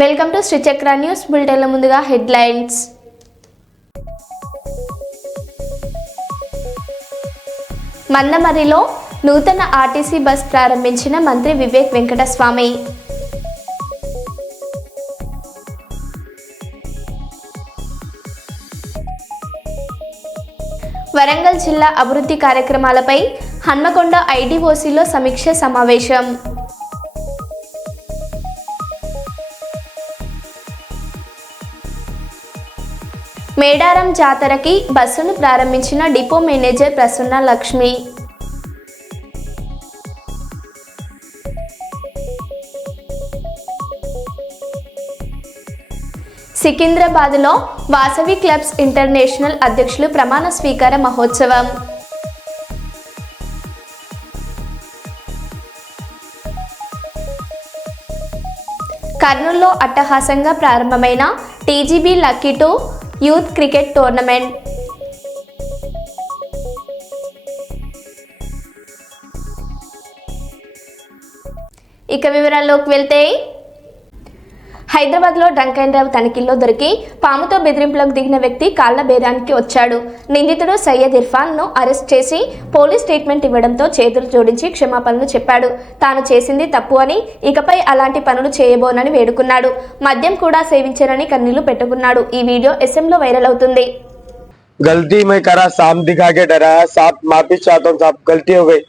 Welcome to Sri Chakra news బులెటిన్ల ముందుగా headlines. మందమర్రిలో నూతన RTC bus ప్రారంభించిన మంత్రి వివేక్ వెంకటస్వామి. వరంగల్ జిల్లా అభివృద్ధి కార్యక్రమాలపై హన్మకొండ ఐడిఓసిలో సమీక్ష సమావేశం. మేడారం జాతరకి బస్సును ప్రారంభించిన డిపో మేనేజర్ ప్రసన్న లక్ష్మి. సికింద్రాబాద్లో వాసవి క్లబ్స్ ఇంటర్నేషనల్ అధ్యక్షులు ప్రమాణ స్వీకార మహోత్సవం. కర్నూలులో అట్టహాసంగా ప్రారంభమైన TGB lucky 2 youth cricket tournament. ఇక వివరాల్లోకి వెళ్తే, హైదరాబాద్లో డ్రంక్ అండ్ డ్రైవ్ తనిఖీల్లో దొరికి పాముతో బెదిరింపులకు దిగిన వ్యక్తి కాళ్ల బేరానికి వచ్చాడు. నిందితుడు సయ్యద్ ఇర్ఫాన్ను అరెస్ట్ చేసి పోలీస్ స్టేట్మెంట్ ఇవ్వడంతో చేతులు జోడించి క్షమాపణలు చెప్పాడు. తాను చేసింది తప్పు అని, ఇకపై అలాంటి పనులు చేయబోనని వేడుకున్నాడు. మద్యం కూడా సేవించారని కన్నీళ్లు పెట్టుకున్నాడు. ఈ వీడియో ఎస్ఎంలో వైరల్ అవుతుంది. गलती मैं करा, साफ दिखा के डराया, साफ माफी चाहता हूँ साहब, गलती हो गई,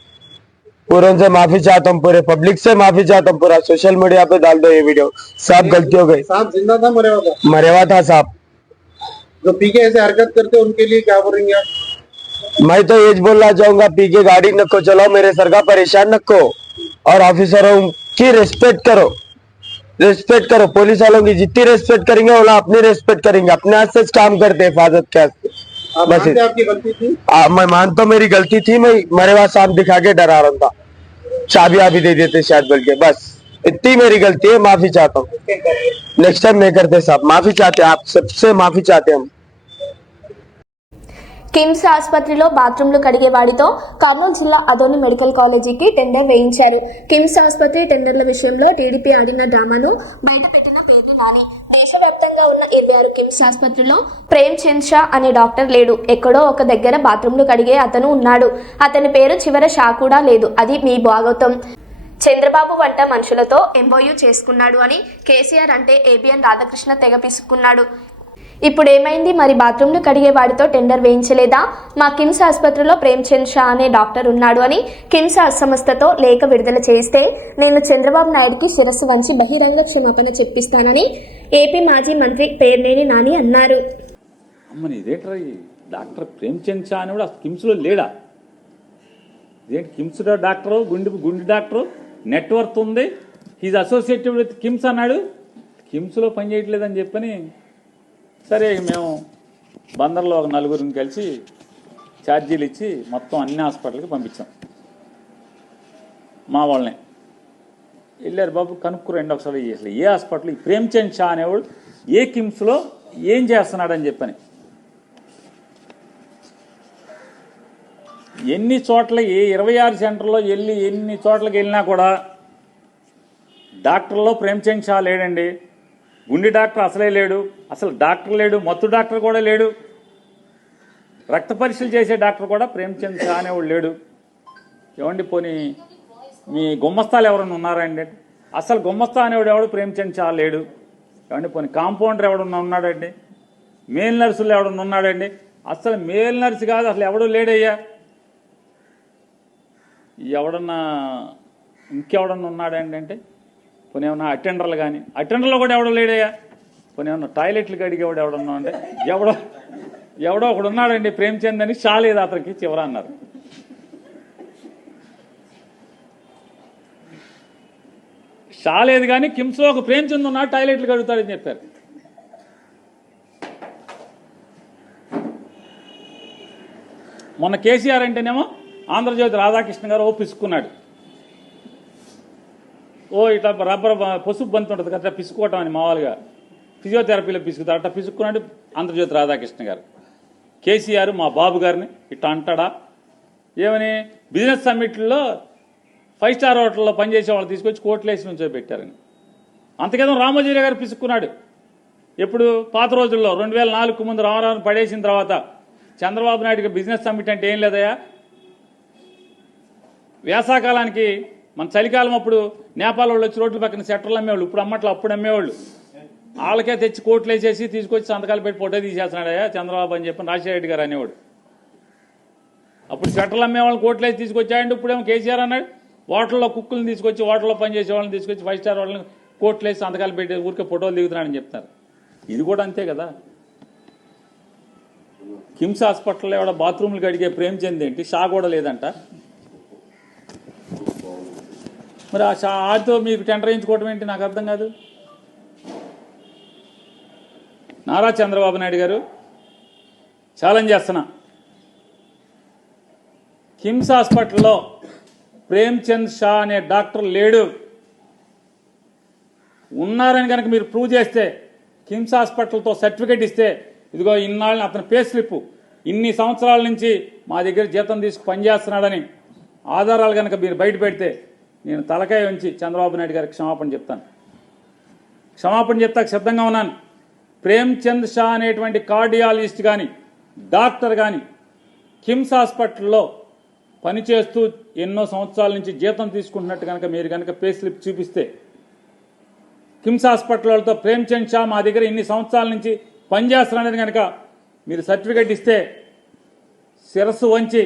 पूरे से माफी चाहता हूँ, पूरे पब्लिक से माफी चाहता हूँ, पूरा सोशल मीडिया पे डाल दो ये वीडियो, साहब गलती हो गई। साहब जिंदा था मरे हुआ था? मरे हुआ था साहब। जो पी के ऐसे हरकत करते उनके लिए क्या बोलेंगे आप? मैं तो ये बोलना चाहूंगा, पी के गाड़ी नको चलाओ, मेरे सर का परेशान नको, और ऑफिसरों की रेस्पेक्ट करो, रेस्पेक्ट करो। पुलिस वालों की जितनी रेस्पेक्ट करेंगे वो अपनी रेस्पेक्ट करेंगे, अपने हाथ से काम करते हिफाजत के हाथ से। बस आपकी गलती थी? मैं मानता हूँ मेरी गलती थी, मैं मरे हुआ सांप दिखा के डरा रहा था, चाबी भी दे देते शायद बोल के, बस इतनी मेरी गलती है, माफी चाहता हूँ। नेक्स्ट टाइम नहीं करते साहब, माफी चाहते हैं, आप सबसे माफी चाहते हैं हम। కిమ్స్ ఆసుపత్రిలో బాత్రూంలు కడిగేవాడితో కర్నూలు జిల్లా అదోని మెడికల్ కాలేజీకి టెండర్ వేయించారు. కిమ్స్ ఆసుపత్రి టెండర్ల విషయంలో టీడీపీ ఆడిన డ్రామాను బయటపెట్టిన పేర్ని నాని. దేశవ్యాప్తంగా ఉన్న 26 కిమ్స్ ఆసుపత్రిలో ప్రేమ్ చంద్ షా అనే డాక్టర్ లేడు. ఎక్కడో ఒక దగ్గర బాత్రూంలు కడిగే అతను ఉన్నాడు. అతని పేరు చివర షా కూడా లేదు. అది మీ భాగవతం. చంద్రబాబు వంట మనుషులతో ఎంఓయూ చేసుకున్నాడు అని కేసీఆర్ అంటే ఏబిఎన్ రాధాకృష్ణ తెగ పిసుక్కున్నాడు. ఇప్పుడు ఏమైంది మరి? బాత్రూంలు కడిగే వాడితో టెండర్ వేయించలేదా? మా కిమ్స్ ఆసుపత్రిలో ప్రేమ్ చంద్ షా అనే డాక్టర్ ఉన్నాడు అని కిమ్స్ సంస్థతో లేఖ విడుదల చేయిస్తే నేను చంద్రబాబు నాయుడికి శిరస్సు వంచి బహిరంగ క్షమాపణ చెప్పిస్తానని ఏపీ మాజీ మంత్రి పేర్నేని నాని అన్నారు. అమ్మని ఇదేంట్రా, డాక్టర్ ప్రేమ్ చంద్ షా అని కూడా కిమ్స్లో లేడా? ఇదేంటి కిమ్స్లో డాక్టరు, గుండె డాక్టరు, నెట్వర్క్ ఉంది, హీజ్ అసోసియేటెడ్ విత్ కిమ్స్ అన్నాడు, కిమ్స్లో పనిచేయట్లేదని చెప్పని సరే మేము బందర్లో ఒక 4 కలిసి ఛార్జీలు ఇచ్చి మొత్తం అన్ని హాస్పిటల్కి పంపించాం. మా వాళ్ళని వెళ్ళారు, బాబు కనుక్కురండి ఒకసారి అసలు ఏ హాస్పిటల్ ఈ ప్రేమ్ చంద్ షా అనేవాడు ఏ కిమ్స్లో ఏం చేస్తున్నాడని చెప్పని. ఎన్ని చోట్ల 26 సెంటర్లో వెళ్ళి ఎన్ని చోట్లకి వెళ్ళినా కూడా డాక్టర్లో ప్రేమ్ చంద్ షా లేడండి. గుండె డాక్టర్ అసలే లేడు, అసలు డాక్టర్ లేడు, మత్తు డాక్టర్ కూడా లేడు, రక్త పరీక్షలు చేసే డాక్టర్ కూడా ప్రేమ్ చంద్ షా అనేవాడు లేడు. ఏమండి పోనీ మీ గుమ్మస్తాలు ఎవరన్నా ఉన్నారా అండి? అసలు గుమ్మస్తా అనేవాడు ఎవడు ప్రేమ్ చంద్ షా లేడు. ఏమండి పోనీ కాంపౌండర్ ఎవడన్నా ఉన్నాడండి? మేల్ నర్సులు ఎవడన్నా ఉన్నాడండి? అసలు మేల్ నర్సు కాదు, అసలు ఎవడూ లేడయ్యా. ఎవడన్నా ఇంకెవడన్నా ఉన్నాడండి అంటే పోనీ ఏమన్నా అటెండర్లు కానీ, అటెండర్లో కూడా ఎవడో లేడయ్యా. పోనీ ఏమన్నా టాయిలెట్లు కడిగేవాడు ఎవడన్నా అంటే ఎవడో ఒకడు ఉన్నాడండి ప్రేమ్ చంద్ అని, షా లేదు అతనికి చివర అన్నారు. షా లేదు కానీ కిమ్స్లో ఒక ప్రేమ్ చంద్ ఉన్నాడు, టాయిలెట్లు కడుగుతాడని చెప్పారు. మొన్న కేసీఆర్ అంటేనేమో ఆంధ్రజ్యోతి రాధాకృష్ణ గారు పిసుకున్నాడు. ఇట్లా రబ్బర్ పసుపు బంతి ఉంటుంది కదా పిసుకోవటం అని మామూలుగా ఫిజియోథెరపీలో పిసుకుతారు, అట్లా పిసుక్కున్నాడు ఆంధ్రజ్యోతి రాధాకృష్ణ గారు. కేసీఆర్ మా బాబు గారిని ఇట్లా అంటాడా? ఏమని బిజినెస్ సమ్మిట్లో 5 స్టార్ హోటల్లో పనిచేసే వాళ్ళు తీసుకొచ్చి కోట్లేసి నుంచో పెట్టారని. అంతకేదో రామోజీరావు గారు పిసుక్కున్నాడు. ఎప్పుడు పాత రోజుల్లో 2004 ముందు రామారావుని పడేసిన తర్వాత చంద్రబాబు నాయుడుకి బిజినెస్ సమ్మిట్ అంటే ఏం లేదయా, వేసాకాలానికి మన చలికాలం అప్పుడు నేపాల్ వాళ్ళు వచ్చి రోడ్ల పక్కన సెట్టర్లు అమ్మేవాళ్ళు, ఇప్పుడు అమ్మట్లో అప్పుడు అమ్మేవాళ్ళు. వాళ్ళకే తెచ్చి కోట్లు వేసేసి తీసుకొచ్చి సంతకాలు పెట్టి ఫోటో తీసేస్తున్నాడయా చంద్రబాబు అని చెప్పి రాజశేఖర రెడ్డి గారు అనేవాడు. అప్పుడు సెట్టర్లు అమ్మేవాళ్ళని కోట్లు వేసి తీసుకొచ్చాయండి. ఇప్పుడేమో కేసీఆర్ అన్నాడు హోటల్లో కుక్కులను తీసుకొచ్చి హోటల్లో పనిచేసే వాళ్ళని తీసుకొచ్చి 5 స్టార్ వాళ్ళని కోట్లు వేసి సంతకాలు పెట్టి ఊరికే ఫోటోలు దిగుతున్నాడని చెప్తారు. ఇది కూడా అంతే కదా. కిమ్స్ హాస్పిటల్లో ఎవడ బాత్రూమ్లు కడిగే ప్రేమచంద్ ఏంటి, షా కూడా లేదంట. మరి ఆ షాతో మీకు టెండర్ వేయించుకోవడం ఏంటి నాకు అర్థం కాదు. నారా చంద్రబాబు నాయుడు గారు ఛాలెంజ్ చేస్తున్నా, కిమ్స్ హాస్పిటల్లో ప్రేమ్చంద్ షా అనే డాక్టర్ లేడు, ఉన్నారని కనుక మీరు ప్రూవ్ చేస్తే, కిమ్స్ హాస్పిటల్తో సర్టిఫికేట్ ఇస్తే, ఇదిగో ఇన్నాళ్ళని అతని పే స్లిప్ ఇన్ని సంవత్సరాల నుంచి మా దగ్గర జీతం తీసుకు పనిచేస్తున్నాడని ఆధారాలు కనుక మీరు బయట పెడితే నేను తలకాయ ఉంచి చంద్రబాబు నాయుడు గారికి క్షమాపణ చెప్తాను. క్షమాపణ చెప్తాక సిద్ధంగా ఉన్నాను. ప్రేమ్చంద్ షా అనేటువంటి కార్డియాలజిస్ట్ కానీ డాక్టర్ కానీ కిమ్స్ హాస్పిటల్లో పనిచేస్తూ ఎన్నో సంవత్సరాల నుంచి జీతం తీసుకుంటున్నట్టు కనుక మీరు కనుక పే స్లిప్ చూపిస్తే, కిమ్స్ హాస్పిటల్ వాళ్ళతో ప్రేమ్చంద్ షా మా దగ్గర ఇన్ని సంవత్సరాల నుంచి పనిచేస్తున్నాడని కనుక మీరు సర్టిఫికేట్ ఇస్తే శిరస్సు వంచి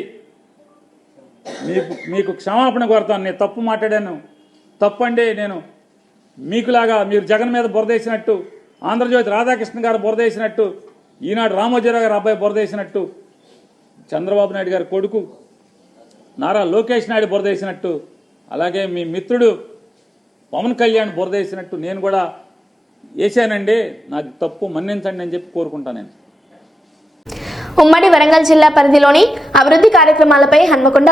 మీకు క్షమాపణ కోరుతాను. నేను తప్పు మాట్లాడాను, తప్పండి. నేను మీకులాగా మీరు జగన్ మీద బురదేసినట్టు, ఆంధ్రజ్యోతి రాధాకృష్ణ గారు బురదేసినట్టు, ఈనాడు రామోజీరావు గారు అబ్బాయి బురదేసినట్టు, చంద్రబాబు నాయుడు గారి కొడుకు నారా లోకేష్ నాయుడు బురదేసినట్టు, అలాగే మీ మిత్రుడు పవన్ కళ్యాణ్ బురదేసినట్టు నేను కూడా వేసానండి. నాది తప్పు, మన్నించండి అని చెప్పి కోరుకుంటాను. నేను ఉమ్మడి వరంగల్ జిల్లా పరిధిలోని అభివృద్ధి కార్యక్రమాలపై హన్మకొండ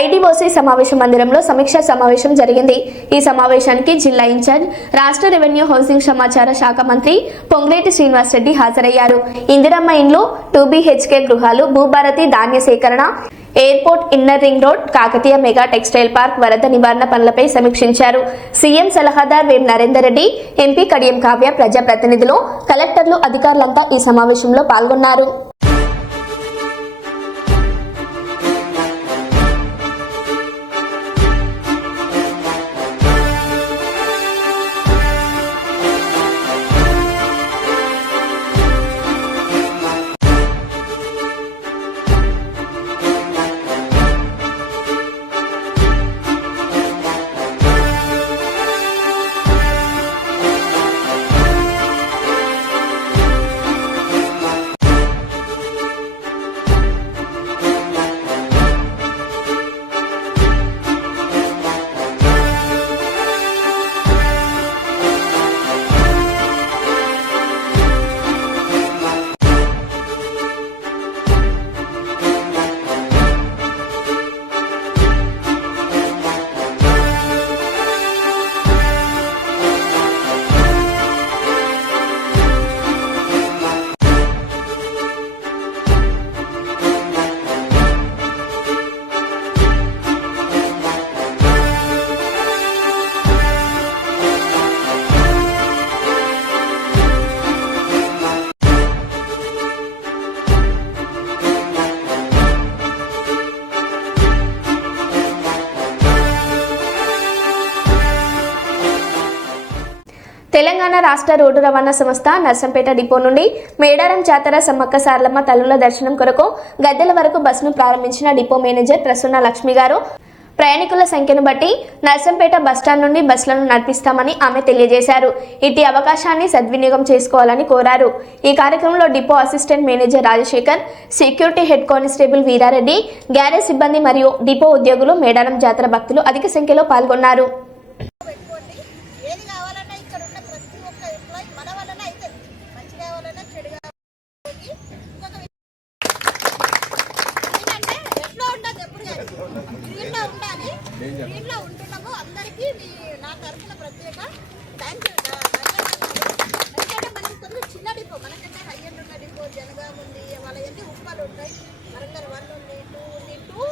ఐడీఓసీ సమావేశ మందిరంలో సమీక్షా సమావేశం జరిగింది. ఈ సమావేశానికి జిల్లా ఇన్ఛార్జ్ రాష్ట్ర రెవెన్యూ హౌసింగ్ సమాచార శాఖ మంత్రి పొంగులేటి శ్రీనివాసరెడ్డి హాజరయ్యారు. ఇందిరమ్మ ఇండ్లు, 2BHK గృహాలు, భూభారతి ధాన్య సేకరణ, airport, inner ring road, Kakatiya mega textile park వరద నివారణ పనులపై సమీక్షించారు. సీఎం సలహాదారు వేం నరేందర్ రెడ్డి, ఎంపీ కడియం కావ్య, ప్రజాప్రతినిధులు, కలెక్టర్లు, అధికారులంతా ఈ సమావేశంలో పాల్గొన్నారు. తెలంగాణ రాష్ట్ర రోడ్డు రవాణా సంస్థ నర్సంపేట డిపో నుండి మేడారం జాతర సమ్మక్క సారలమ్మ తల్లుల దర్శనం కొరకు గద్దెల వరకు బస్సును ప్రారంభించిన డిపో మేనేజర్ ప్రసన్న లక్ష్మి గారు ప్రయాణికుల సంఖ్యను బట్టి నర్సంపేట బస్టాండ్ నుండి బస్సులను నడిపిస్తామని ఆమె తెలియజేశారు. ఇట్టి అవకాశాన్ని సద్వినియోగం చేసుకోవాలని కోరారు. ఈ కార్యక్రమంలో depot assistant manager Rajasekhar, security head constable Veerareddy, garage సిబ్బంది మరియు డిపో ఉద్యోగులు, మేడారం జాతర భక్తులు అధిక సంఖ్యలో పాల్గొన్నారు. దీంట్లో ఉంటున్నాము. అందరికీ నా తరఫున ప్రత్యేక థ్యాంక్ యూ. ఎందుకంటే మనకి కొంచెం చిన్న డిపో, మనకంటే హై ఎండ్ ఉన్న డిపో జనగాం ఉంది, వాళ్ళ ఎన్ని ఉప్పాలు ఉంటాయి, వరంగల్ 1 ఉంది, 2 ఉంది, 2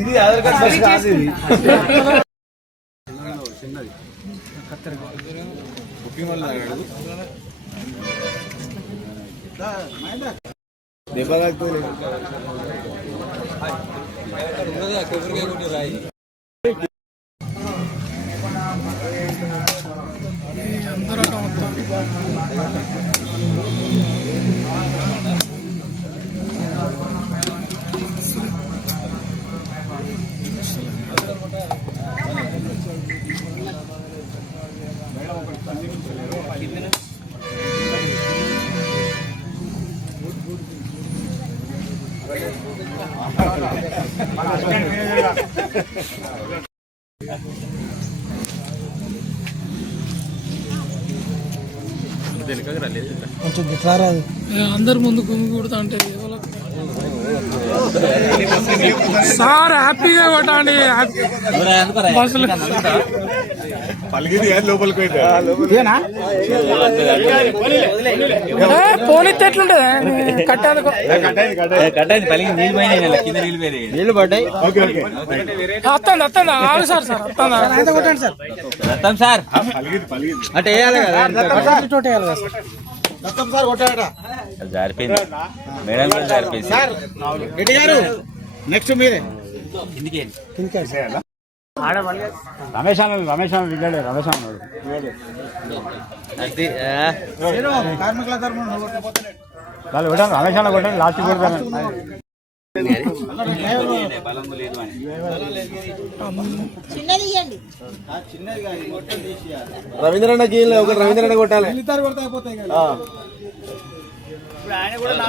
ఇది ఆధార్ కార్డు బస్ కాదు ఇది బుకింగ్ వల్ల దెబ్బ తాకుతుంది అందరు ముందు గుమి కొడతా అంటే సార్ హ్యాపీగా కొట్టండి బస్సులు పోనీతే ఎట్లుంటది కట్టేందుకు నీళ్ళు పడ్డాయి వస్తుంది వస్తుంది ఆగు సార్ సార్ వస్తుంది కొట్టండి సార్ రత్తం సార్ అంటే వేయాలి కదా సార్ కొట్టాడట జారిపోయింది మేడం కూడా జారిపోయింది సార్ రెడ్డి గారు నెక్స్ట్ మీరే రమేష్ విన్నాడు రమేష్ అది కార్మికుల తరఫున వాళ్ళు కొట్టాను రమేష్ కొట్టాను లాస్ట్ కొట్టాను చిన్నది ఇవ్వండి. రవీంద్రన్నకి ఒకటి రవీంద్రన్న కొట్టాలి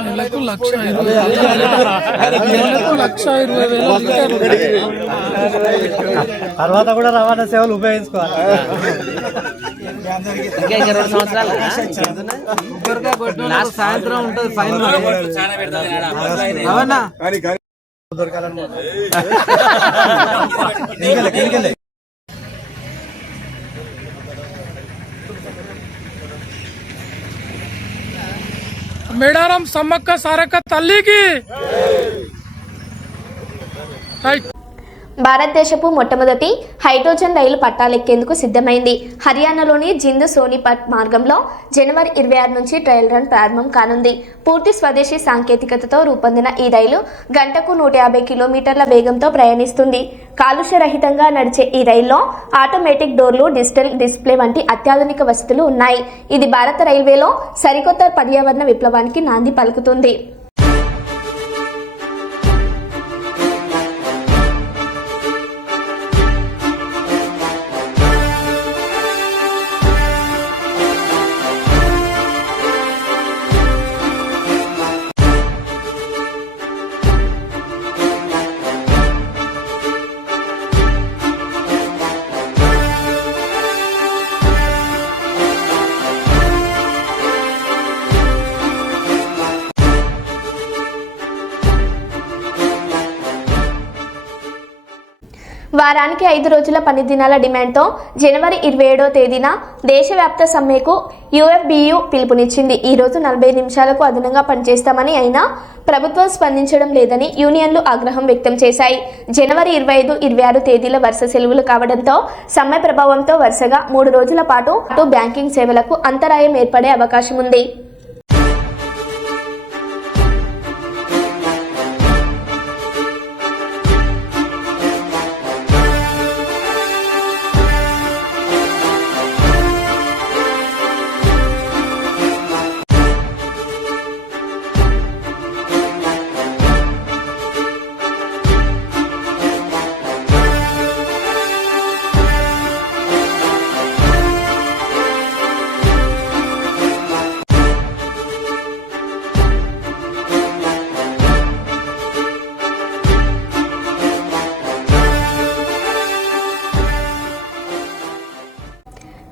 నెలకు 1,20,000 తర్వాత కూడా రవాణా సేవలు ఉపయోగించుకోవాలి సాయంత్రం ఉంటుంది ఫైన్ మేడారం సమ్మక్క సారక్క తల్లికి రైట్. భారతదేశపు మొట్టమొదటి హైడ్రోజన్ రైలు పట్టాలెక్కేందుకు సిద్ధమైంది. హర్యానాలోని జింద్ సోనిపట్ మార్గంలో జనవరి 26 నుంచి ట్రయల్ రన్ ప్రారంభం కానుంది. పూర్తి స్వదేశీ సాంకేతికతతో రూపొందిన ఈ రైలు గంటకు 150 కిలోమీటర్ల వేగంతో ప్రయాణిస్తుంది. కాలుష్య రహితంగా నడిచే ఈ రైల్లో ఆటోమేటిక్ డోర్లు, డిజిటల్ డిస్ప్లే వంటి అత్యాధునిక వసతులు ఉన్నాయి. ఇది భారత రైల్వేలో సరికొత్త పర్యావరణ విప్లవానికి నాంది పలుకుతుంది. వారానికి 5 రోజుల పని దినాల డిమాండ్తో జనవరి 27వ తేదీన దేశవ్యాప్త సమ్మెకు UFBU పిలుపునిచ్చింది. ఈ రోజు 40 నిమిషాలకు అదనంగా పనిచేస్తామని అయినా ప్రభుత్వం స్పందించడం లేదని యూనియన్లు ఆగ్రహం వ్యక్తం చేశాయి. జనవరి 25, 26 తేదీల వరుస సెలవులు కావడంతో సమ్మె ప్రభావంతో వరుసగా 3 రోజుల పాటు బ్యాంకింగ్ సేవలకు అంతరాయం ఏర్పడే అవకాశం ఉంది.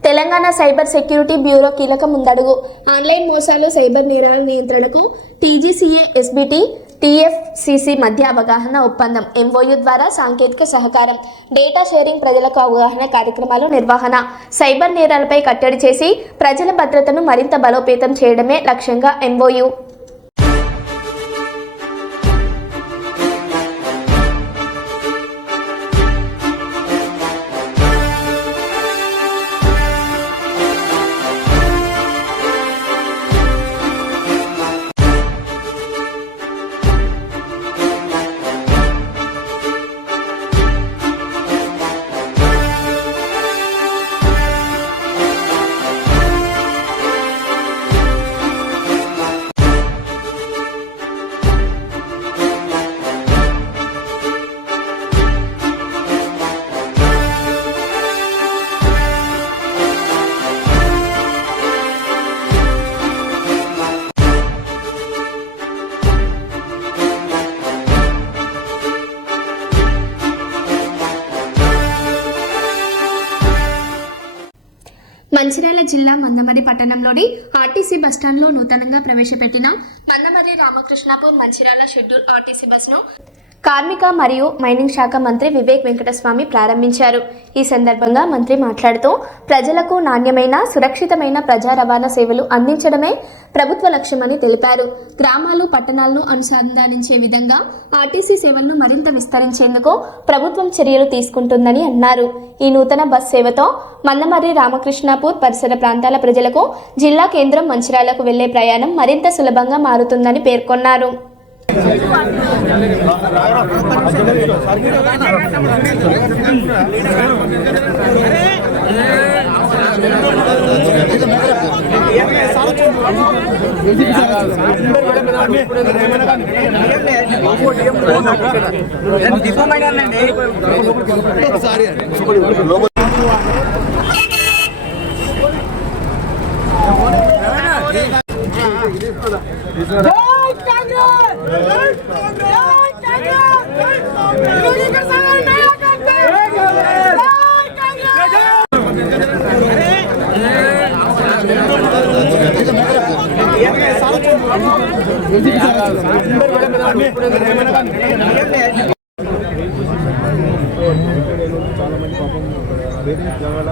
తెలంగాణ సైబర్ సెక్యూరిటీ బ్యూరో కీలక ముందడుగు. ఆన్లైన్ మోసాలు, సైబర్ నేరాల నియంత్రణకు TGCA, SBT, టీఎఫ్సిసి మధ్య అవగాహన ఒప్పందం ఎంఓయూ ద్వారా సాంకేతిక సహకారం, డేటా షేరింగ్, ప్రజలకు అవగాహన కార్యక్రమాలు నిర్వహణ, సైబర్ నేరాలపై కట్టడి చేసి ప్రజల భద్రతను మరింత బలోపేతం చేయడమే లక్ష్యంగా ఎంఓయూ. మంచిర్యాల జిల్లా మందమర్రి పట్టణంలోని ఆర్టీసీ బస్టాండ్లో నూతనంగా ప్రవేశపెట్టిన మందమర్రి రామకృష్ణాపూర్ మంచిర్యాల షెడ్యూల్ ఆర్టీసీ బస్సును కార్మిక మరియు మైనింగ్ శాఖ మంత్రి వివేక్ వెంకటస్వామి ప్రారంభించారు. ఈ సందర్భంగా మంత్రి మాట్లాడుతూ ప్రజలకు నాణ్యమైన, సురక్షితమైన ప్రజా రవాణా సేవలు అందించడమే ప్రభుత్వ లక్ష్యమని తెలిపారు. గ్రామాలు, పట్టణాలను అనుసంధానించే విధంగా ఆర్టీసీ సేవలను మరింత విస్తరించేందుకు ప్రభుత్వం చర్యలు తీసుకుంటుందని అన్నారు. ఈ నూతన బస్ సేవతో మందమర్రి రామకృష్ణాపూర్ పరిసర ప్రాంతాల ప్రజలకు జిల్లా కేంద్రం మంచిర్యాలకు వెళ్లే ప్రయాణం మరింత సులభంగా మారుతుందని పేర్కొన్నారు.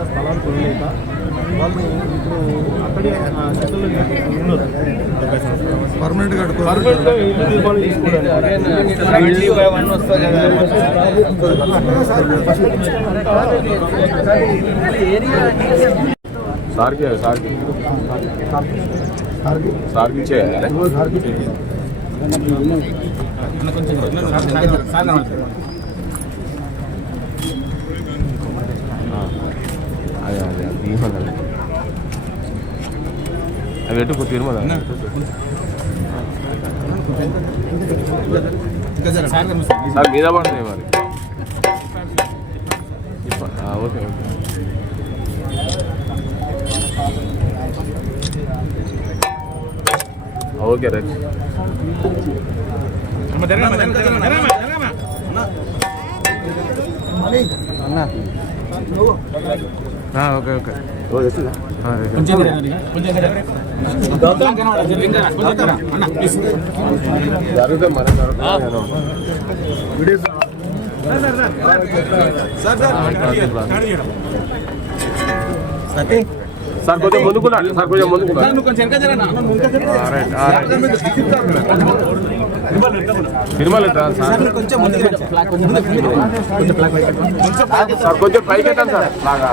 స్థలాలు కొనలేక వాళ్ళు ఇప్పుడు అక్కడే పర్మనెంట్ అవి ఎటు తిరుమల సార్ మీద పడుతుంది మరి. Okay okay okay right. Okay okay sir కొంచెం ముందుకున్నా సార్ కొంచెం ముందుకున్నా తిరుమల సార్ కొంచెం పైకి ఎత్తాను సార్ బాగా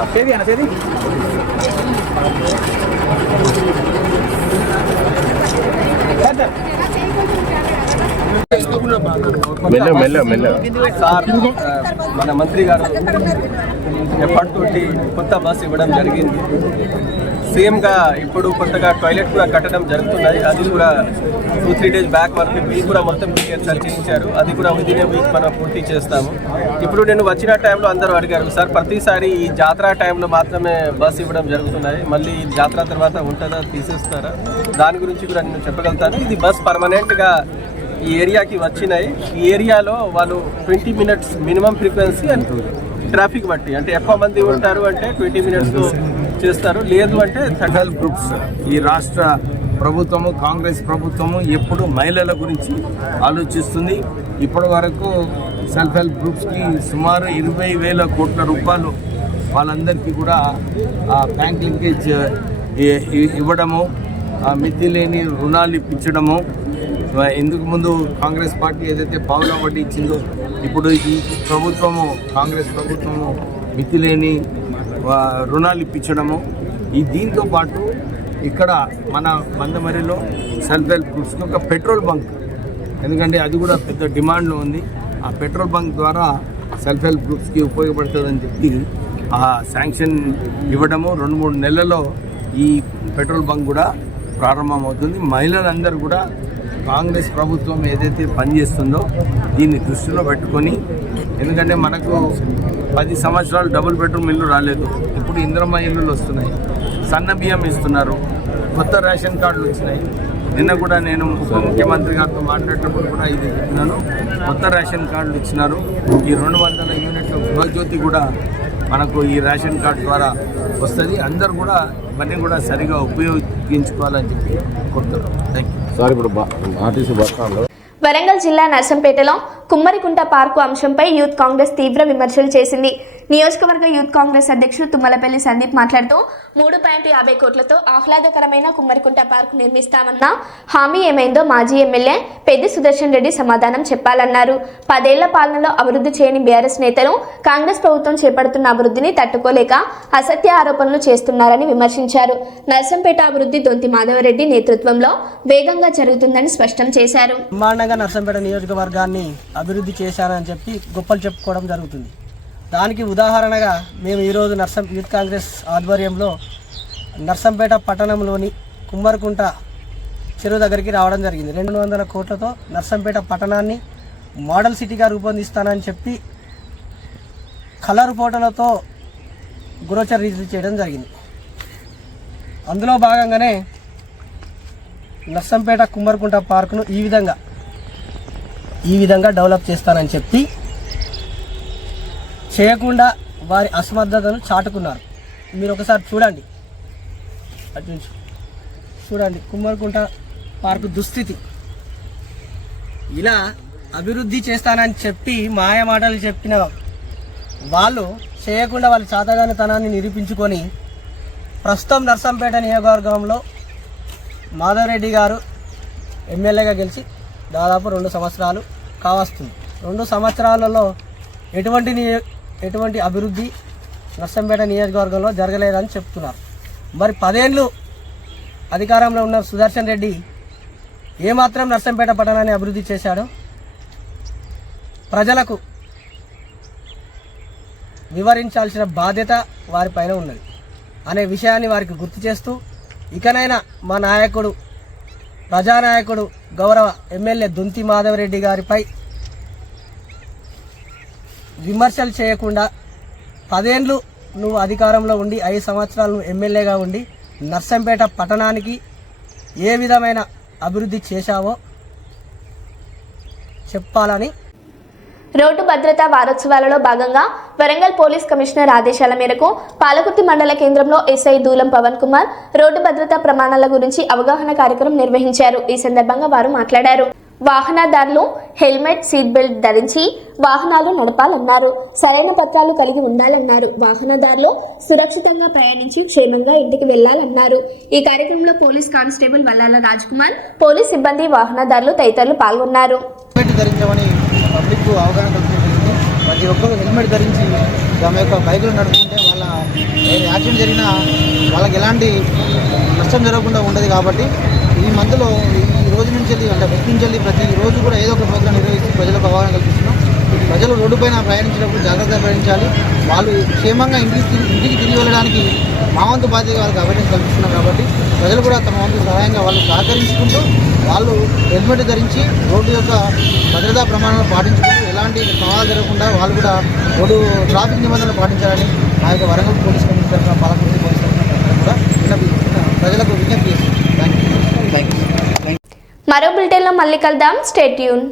మెల్ల మెల్ల సార్ మన మంత్రి గారు ఎఫర్ట్ తోటి కొత్త బస్ ఇవ్వడం జరిగింది. సేమ్గా ఇప్పుడు కొత్తగా టాయిలెట్ కూడా కట్టడం జరుగుతున్నాయి. అది కూడా 2-3 డేస్ బ్యాక్ వరకు ఇది కూడా మొత్తం క్లియర్ చేయించారు. అది కూడా విదిన్ వీక్ మనం పూర్తి చేస్తాము. ఇప్పుడు నేను వచ్చిన టైంలో అందరూ అడిగారు, సార్ ప్రతిసారి ఈ జాతర టైంలో మాత్రమే బస్ ఇవ్వడం జరుగుతున్నాయి, మళ్ళీ జాతర తర్వాత ఉంటుందా, తీసేస్తారా? దాని గురించి కూడా నేను చెప్పగలుగుతాను. ఇది బస్ పర్మనెంట్గా ఈ ఏరియాకి వచ్చినాయి. ఈ ఏరియాలో వాళ్ళు 20 minutes minimum frequency and traffic బట్టి, అంటే ఎక్కువ మంది ఉంటారు అంటే 20 minutes చేస్తారు, లేదు అంటే 30 గ్రూప్స్ ఈ రాష్ట్ర ప్రభుత్వము కాంగ్రెస్ ప్రభుత్వము ఎప్పుడు మహిళల గురించి ఆలోచిస్తుంది. ఇప్పటి వరకు సెల్ఫ్ హెల్ప్ గ్రూప్స్కి సుమారు 20,000 కోట్ల రూపాయలు వాళ్ళందరికీ కూడా బ్యాంక్ లింకేజ్ ఇవ్వడము, మితి లేని రుణాలు ఇప్పించడము. ఇందుకు ముందు కాంగ్రెస్ పార్టీ ఏదైతే పావుల వడ్డీ ఇచ్చిందో ఇప్పుడు ఈ ప్రభుత్వము కాంగ్రెస్ ప్రభుత్వము మితి లేని రుణాలు ఇప్పించడము. దీంతో పాటు ఇక్కడ మన మందమరిలో సెల్ఫ్ హెల్ప్ గ్రూప్స్కి ఒక పెట్రోల్ బంక్, ఎందుకంటే అది కూడా పెద్ద డిమాండ్లో ఉంది. ఆ పెట్రోల్ బంక్ ద్వారా సెల్ఫ్ హెల్ప్ గ్రూప్స్కి ఉపయోగపడుతుందని చెప్పి ఆ శాంక్షన్ ఇవ్వడము. 2-3 నెలల్లో ఈ పెట్రోల్ బంక్ కూడా ప్రారంభమవుతుంది. మహిళలందరూ కూడా కాంగ్రెస్ ప్రభుత్వం ఏదైతే పనిచేస్తుందో దీన్ని దృష్టిలో పెట్టుకొని, ఎందుకంటే మనకు 10 సంవత్సరాలు డబుల్ బెడ్రూమ్ ఇల్లు రాలేదు, ఇప్పుడు ఇందిరమ్మ ఇల్లులు వస్తున్నాయి, సన్న బియ్యం ఇస్తున్నారు, కొత్త రేషన్ కార్డులు వచ్చినాయి. నిన్న కూడా నేను ఉప ముఖ్యమంత్రి గారితో మాట్లాడినప్పుడు కూడా ఇది చెప్తున్నాను, కొత్త రేషన్ కార్డులు ఇచ్చినారు. ఈ 200 యూనిట్ల గృహజ్యోతి కూడా మనకు ఈ రేషన్ కార్డు ద్వారా వస్తుంది. అందరూ కూడా ఇవన్నీ కూడా సరిగా ఉపయోగించుకోవాలని చెప్పి కోరుతున్నాను. Thank you sir. ఇప్పుడు ఆర్టీసీ బస్ స్టాండ్లో వరంగల్ జిల్లా నర్సంపేటలో కుమ్మరికుంట పార్కు అంశంపై యూత్ కాంగ్రెస్ తీవ్ర విమర్శలు చేసింది. నియోజకవర్గ యూత్ కాంగ్రెస్ అధ్యక్షుడు తుమ్మలపల్లి సందీప్ మాట్లాడుతూ 3.50 కోట్లతో ఆహ్లాదకరమైన కుమ్మరికుంట పార్కు నిర్మిస్తామన్న హామీ ఏమైందో మాజీ ఎమ్మెల్యే పెద్ది సుదర్శన్ రెడ్డి సమాధానం చెప్పాలన్నారు. 10 ఏళ్ల పాలనలో అభివృద్ధి చేయని బీఆర్ఎస్ నేతలు కాంగ్రెస్ ప్రభుత్వం చేపడుతున్న అభివృద్ధిని తట్టుకోలేక అసత్య ఆరోపణలు చేస్తున్నారని విమర్శించారు. నర్సంపేట అభివృద్ధి దొంతి మాధవరెడ్డి నేతృత్వంలో వేగంగా జరుగుతుందని స్పష్టం చేశారు. బ్రహ్మాండంగా నర్సంపేట నియోజకవర్గాన్ని అభివృద్ధి చేశారని చెప్పి గొప్పలు చెప్పుకోవడం జరుగుతుంది. దానికి ఉదాహరణగా మేము ఈరోజు యూత్ కాంగ్రెస్ ఆధ్వర్యంలో నర్సంపేట పట్టణంలోని కుమ్మరికుంట చెరువు దగ్గరికి రావడం జరిగింది. 200 కోట్లతో నర్సంపేట పట్టణాన్ని మోడల్ సిటీగా రూపొందిస్తానని చెప్పి కలర్ ఫోటోలతో బ్రోచర్ రిలీజ్ చేయడం జరిగింది. అందులో భాగంగానే నర్సంపేట కుమ్మరికుంట పార్కును ఈ విధంగా డెవలప్ చేస్తానని చెప్పి చేయకుండా వారి అసమర్థతను చాటుకున్నారు. మీరు ఒకసారి చూడండి, చూడండి కుమ్మరికుంట పార్కు దుస్థితి. ఇలా అభివృద్ధి చేస్తానని చెప్పి మాయ మాటలు చెప్పిన వాళ్ళు చేయకుండా వాళ్ళ చాతగానితనాన్ని నిరూపించుకొని ప్రస్తుతం నర్సంపేట నియోజకవర్గంలో మాధవరెడ్డి గారు ఎమ్మెల్యేగా గెలిచి దాదాపు 2 సంవత్సరాలు కావస్తుంది. 2 సంవత్సరాలలో ఎటువంటి అభివృద్ధి నర్సంపేట నియోజకవర్గంలో జరగలేదని చెప్తున్నారు. మరి 10 ఏళ్ళు అధికారంలో ఉన్న సుదర్శన్ రెడ్డి ఏమాత్రం నర్సంపేట పట్టణాన్ని అభివృద్ధి చేశాడో ప్రజలకు వివరించాల్సిన బాధ్యత వారిపైన ఉన్నది అనే విషయాన్ని వారికి గుర్తు చేస్తూ, ఇకనైనా మా నాయకుడు ప్రజానాయకుడు గౌరవ ఎమ్మెల్యే దొంతి మాధవరెడ్డి గారిపై విమర్శలు చేయకుండా 10 ఏళ్ళు నువ్వు అధికారంలో ఉండి 5 సంవత్సరాలు నువ్వు ఎమ్మెల్యేగా ఉండి నర్సంపేట పట్టణానికి ఏ విధమైన అభివృద్ధి చేశావో చెప్పాలని. రోడ్డు భద్రతా వారోత్సవాలలో భాగంగా వరంగల్ పోలీస్ కమిషనర్ ఆదేశాల మేరకు పాలకుర్తి మండల కేంద్రంలో ఎస్ఐ దూలం పవన్ కుమార్ రోడ్డు భద్రతా ప్రమాణాల గురించి అవగాహన కార్యక్రమం నిర్వహించారు. ఈ సందర్భంగా వారు మాట్లాడారు. వాహనదారులు హెల్మెట్, సీట్ బెల్ట్ ధరించి వాహనాలు నడపాలన్నారు. సరైన పత్రాలు కలిగి ఉండాలన్నారు. వాహనదారులు సురక్షితంగా ప్రయాణించి క్షేమంగా ఇంటికి వెళ్లాలన్నారు. ఈ కార్యక్రమంలో police constable Vallala Raj Kumar, police సిబ్బంది, వాహనదారులు తదితరులు పాల్గొన్నారు. పబ్లిక్ అవగాహన కల్పించగలిగింది. ప్రతి ఒక్కరు హెల్మెట్ ధరించి తమ యొక్క బైకులు నడుపుకుంటే వాళ్ళ యాక్సిడెంట్ జరిగినా వాళ్ళకి ఎలాంటి నష్టం జరగకుండా ఉండదు. కాబట్టి ఈ మంత్లో ఈ రోజు నుంచి అంటే ఫస్ట్ నుంచి ప్రతి రోజు కూడా ఏదో ఒక ప్రోగ్రాం నిర్వహిస్తూ ప్రజలకు అవగాహన కల్పిస్తున్నాం. ప్రజలు రోడ్డుపైన ప్రయాణించినప్పుడు జాగ్రత్తగా ప్రయాణించాలి. వాళ్ళు క్షేమంగా ఇంటికి తిరిగి వెళ్ళడానికి మా వంతు బాధ్యత వాళ్ళకి అవేర్నెస్ కల్పిస్తున్నాం. కాబట్టి ప్రజలు కూడా తమ వంతు సహాయంగా వాళ్ళు సహకరించుకుంటూ వాళ్ళు హెల్మెట్ ధరించి రోడ్డు యొక్క భద్రతా ప్రమాణాలను పాటించుకుంటూ ఎలాంటి ప్రమాదాలు జరగకుండా వాళ్ళు కూడా రోడ్డు ట్రాఫిక్ నిబంధనలు పాటించాలని మా యొక్క వరంగల్ పోలీస్ కమిషనర్ తరఫున, పాలకుర్తి పోలీస్ తరఫున కూడా ప్రజలకు విజ్ఞప్తి చేస్తున్నాం. Thank you. మరో బులెటిన్లో మళ్ళీ కలుద్దాం. Stay tune.